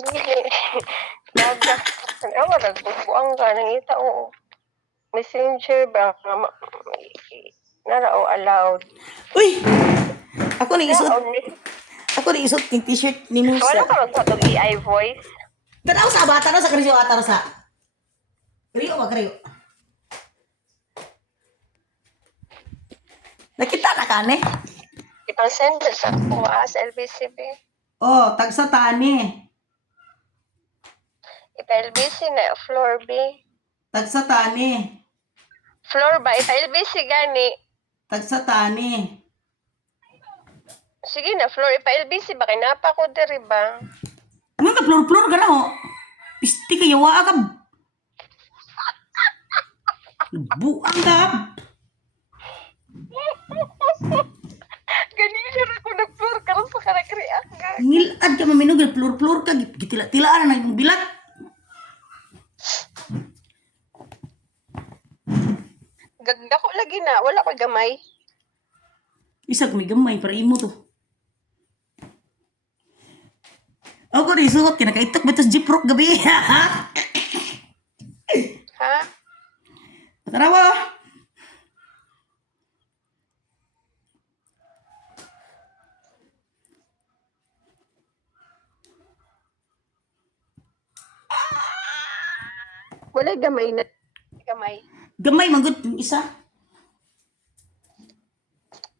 Dili. Dagat. Ano, nagbubuang ka ng ita o messenger ba? Nara o allowed. Uy! Ako ni isot. Naon ni. Ako ni isot ng t-shirt ni Musa. Wala ka magpatog AI voice. Tanaw sa bata na sa karisyo atar sa. Kariyo ba kariyo? Nakita na ka ni? Ipang-send sa kuha sa LBCB. Oh, tagsa tani. Ipa-LBC na floor B. Tagsa tani. Floor ba? Ipa-LBC gani. Tagsa tani. Sige na, floor. Ipa-LBC ba? Kinapa ko diri ba? Ano ka plur-plur ka na ho? Pisti kayo wa ka. Buang ka. Ganyan ako nag-floor karon sa karakriak nga. Nilad ka maminog plur-plur ka. Gitila-tilaan na yung bilat. Gagdako lagi na. Wala ko gamay. Isa kumigam para imo to. Ako rin suot, kinakaitok betos jeep rock gabi. Ha? Tarawa. Wala gamay na. Gamay. Gamay magud isa.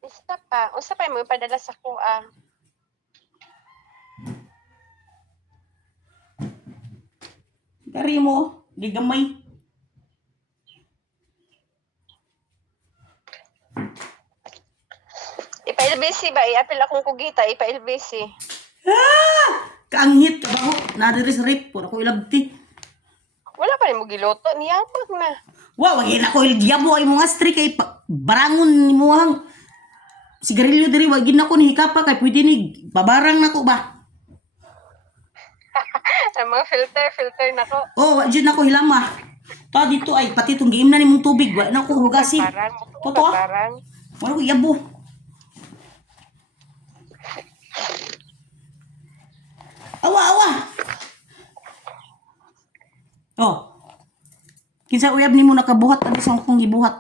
Isa pa. Unsa pa mo ipadala sa kuha? Dari mo, di gamay. Ipa-LBC ba? I-apil akong kugita. Ipa-LBC. Ah! Kaangit ba ho? Nadiri sa rip ko ako ilabti. Wala pa rin mo giloto. Niyapag na. Wow, wag na ko ilgyabo ay mga stri kay barangon ni mo hang sigarilyo diri wag na ko ni hikapa kay pwede ni babarang nako ba. Ang mga filter na ko. Oh, wag jud nako hilama. Ta dito ay pati tong giim na nimong tubig wa na ko hugasin. Parang. Totoo? Parang. Wala ko yabo. Awa. Oh. Kinsa uyab nimo nakabuhat ani sa akong gibuhat.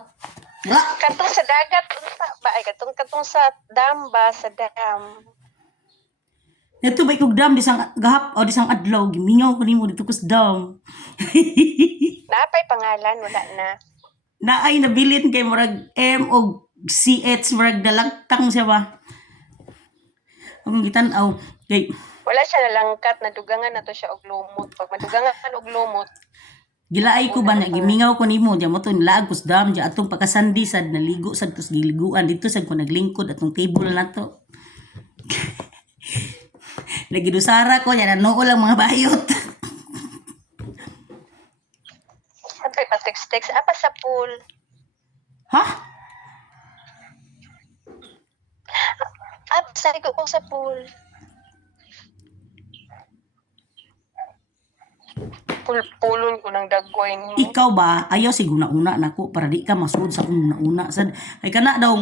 Wala. Katong sa dagat. Unsa ba? Ay, katong sa dam ba? Sa dam. Ito ba ikog dam disang gahap o disang adlaw gimingaw ko nimo dito kus dam. Napay pangalan. Wala na. Naay nabilin kay murag M o CH murag dalagtang siya ba. Akong gitan-aw kay Wala siya nalangkat. Nadugangan na to siya og lumot. Pag madugangan og lumot, gilaay ko ba na gimingaw ko nimo diya mo to nilaag kus dam diya atong pagkasandi sad naligo sad tus giliguan dito sad ko naglingkod atong table na to. Nagidusara ko yan ano ko lang mga bayot. Antay pa text. Apa sa pool? Ha? Sa ko sa pool. Pulpulon ko ng dagoy ni. Ikaw ba ayaw sig una nako para di ka masud sa kung una sad ay kana daw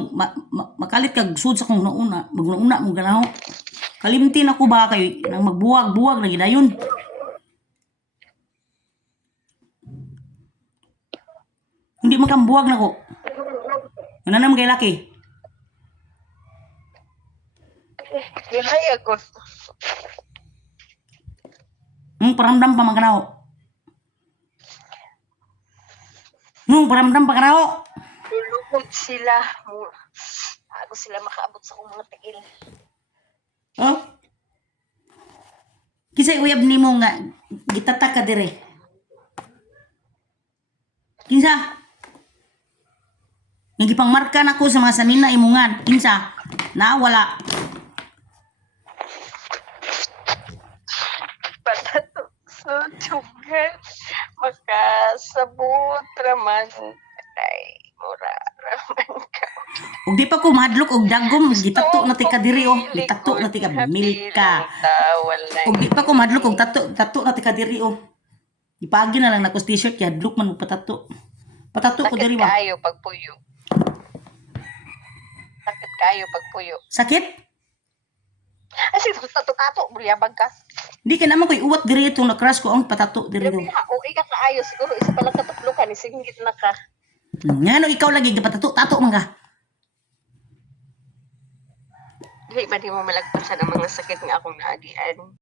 makalit kag sud sa kung una maguna mo ganaw kalimti na ko ba kay nang magbuwag na gidayon. Hindi makambuwag na ko. Ano na kay laki? Gihay agod. Paramdam pa maganaw. Paramdam pa ganaw. Lulukod sila. Bago sila makaabot sa kong mga tigil. Oh? Kisay uyab nimo nga gitatak ka dire. Kinsa? Yung gipangmarka na ko sa mga sanina imungan. Kinsa? Wala. Patato sa tugan. Makasabot raman. Ay, mura raman ka. Ug di pa ko mahadlok og dagom gitato na ti ka diri oh. Gitato na ti ka milka. Ug di pa ko mahadlok og tato na ti ka diri oh. Ipagi na lang na ko t-shirt kay hadlok man og patato. Patato ko diri ba? Sakit kayo pagpuyo. Sakit kayo pagpuyo. Sakit? Asi tato-tato briyabag ka. Di ka naman ko'y uwat diri itong na-crush ko ang patato diri Grabe daw. ha, okay ka kaayo siguro isa pa lang katuklukan ni singgit na ka. Nga no, ikaw lagi gapatato-tato man ka. Dili ba di mo malagpasan ang mga sakit nga akong naagian?